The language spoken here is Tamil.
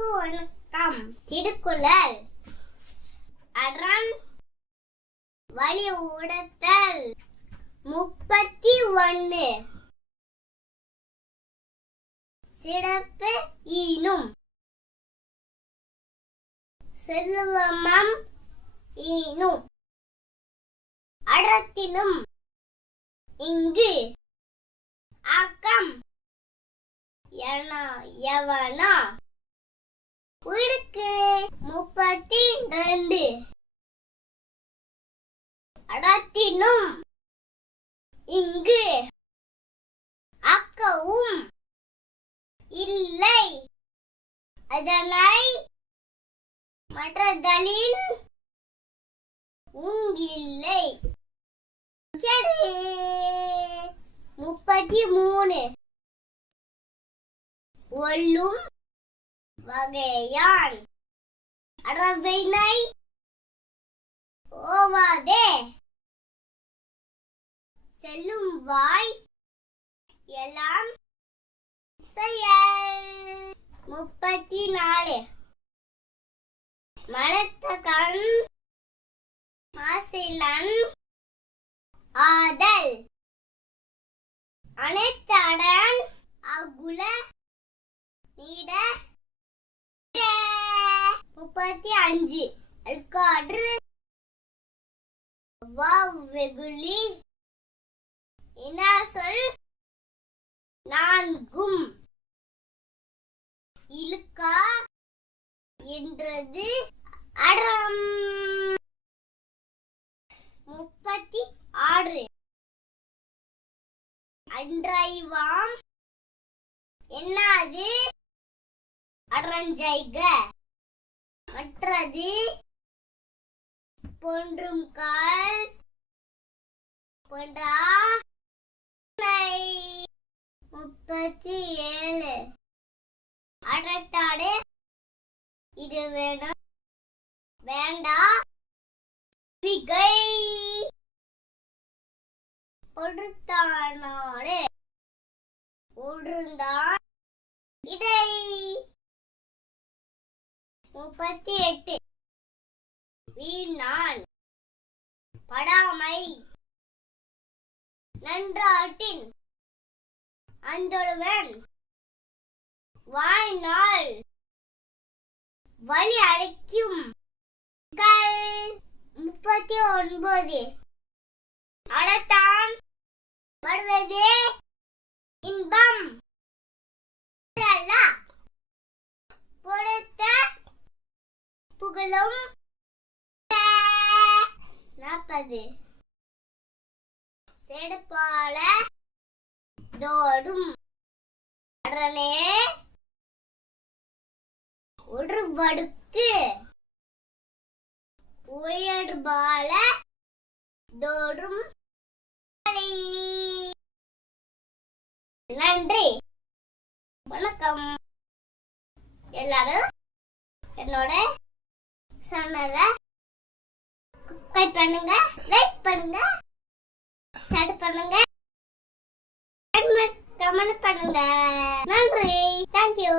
அனைவருக்கும் வணக்கம். திருக்குறள். அரண் வழி உடைத்தல். 31. சிறப்பு ஈனும் செல்வமம் ஈனும் அடத்தினும் இங்கு ஆக்கம் எவனா உயிருக்கு. 32. அடத்தினும் இங்கு ஆக்கவும் இல்லை அதனை மற்றதலின் உங்கில்லை. 33. ஒல்லும் வகையான் அறவினை ஓவாதே செல்லும் வாய் எல்லாம் செயல். 34. மனத்தகன் மாசிலன் ஆதல் அனைத்தடன் அகுல நீட. 35. அல்காற்று வெகுளி இனாசொல் நான்கும் இழுக்கா என்றது அறம். 36. அன்றைவாம் என்னாது அறஞ்செய்க மற்றது பொன்றும் கால் பொன்றா. 37. அடட்டாடு இது வேணும் வேண்டா விகை கொடுத்தானோடு ஒன்றுந்தான் இடை. 38. வீணான் படாமை நன்றாட்டின் அந்தொருவன் வாய்நாள் வழி அடைக்கும். 39. அடத்தான் வருவது இன்பம் கொடுத்த புகழும். 40. செடுப்பால தோடும் அடனே ஒருவடுக்கு உயர்பால தோடும். நன்றி, வணக்கம். எல்லாரும் என்னோட சேனலை சப்ஸ்கிரைப் பண்ணுங்க, லைக் பண்ணுங்க, ஷேர் பண்ணுங்க, கமெண்ட் பண்ணுங்க. நன்றி, தேங்க்யூ.